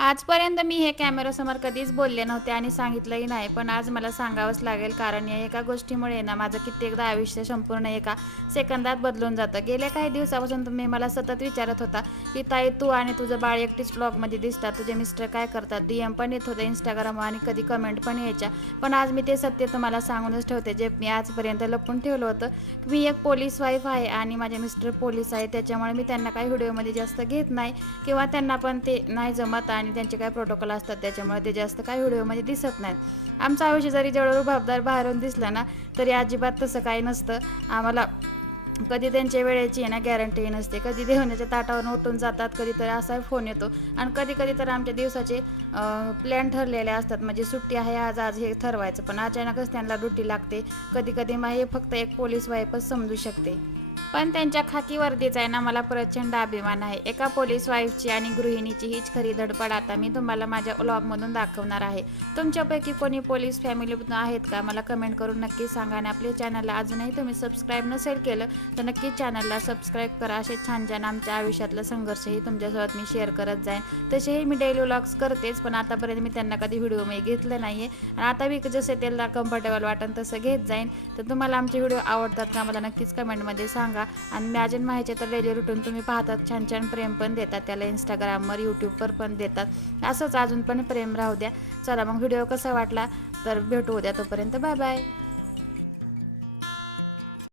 आजपर्यंत मी हे कॅमेऱ्यासमोर कधीच बोलले नव्हते आणि सांगितलंही नाही. पण आज मला सांगावंच लागेल, कारण या एका गोष्टीमुळे ना माझं कित्येकदा आयुष्य संपूर्ण एका सेकंदात बदलून जातं. गेल्या काही दिवसापासून तुम्ही मला सतत विचारत होता, की "ताई, तू आणि तुझं बाळ एकटीच व्लॉगमध्ये दिसतात. तुझे मिस्टर काय करतात?" DM पण येत होते Instagram आणि कधी कमेंट पण यायच्या. पण आज मी ते सत्य तुम्हाला सांगूनच ठेवते, जे मी आजपर्यंत लपवून ठेवलं होतं. मी एक पोलीस वाईफ आहे आणि माझे मिस्टर पोलीस आहेत. त्याच्यामुळे मी त्यांना काही व्हिडिओमध्ये जास्त घेत नाही किंवा त्यांना पण ते नाही जमत आणि त्यांचे काही प्रोटोकॉल असतात, त्याच्यामुळे ते जास्त काही व्हिडिओमध्ये दिसत नाहीत. आमचं आयुष्य जरी जेवढं रुबाबदार बाहेरून दिसलं ना, तरी अजिबात तसं काही नसतं. आम्हाला कधी त्यांच्या वेळेची आहे ना गॅरंटी नसते. कधी जेवणाच्या ताटावरून उठून जातात, कधीतरी असा फोन येतो आणि कधी-कधी तर आमच्या दिवसाचे प्लॅन ठरलेले असतात. म्हणजे सुट्टी आहे आज हे ठरवायचं, पण अचानकच त्यांना ड्युटी लागते. कधी-कधी मग हे फक्त एक पोलीस वाईफच समजू शकते. पण त्यांच्या खाकी वर्दीचा आहे ना मला प्रचंड अभिमान आहे. एका पोलीस वाईफची आणि गृहिणीची हीच खरी धडपड आता मी तुम्हाला माझ्या व्लॉगमधून दाखवणार आहे. तुमच्यापैकी कोणी पोलीस फॅमिलीमधून आहेत का? मला कमेंट करून नक्की सांगा आणि आपल्या चॅनलला अजूनही तुम्ही सबस्क्राईब नसेल केलं तर नक्की चॅनलला सबस्क्राईब करा. असे छान-छान आमच्या आयुष्यातलं संघर्षही तुमच्यासोबत मी शेअर करत जाईन. तसेही मी डेली व्लॉग्स करतेच, पण आतापर्यंत मी त्यांना कधी व्हिडिओमध्ये घेतलं नाही आहे आणि आता मी जसे त्यांना कम्फर्टेबल वाटेल तसं घेत जाईन. तर तुम्हाला आमचे व्हिडिओ आवडतात का? मला नक्कीच कमेंटमध्ये सांगा. आणि मॅजन माहिती तर डेली रुटीन तुम्ही पाहतात, छान छान प्रेम पण देतात त्याला, इंस्टाग्रामवर यूट्यूबवर पण देतात. असंच अजून पण प्रेम राहू द्या. चला मग व्हिडिओ कसा वाटला तर भेटू उद्या, तोपर्यंत बाय बाय.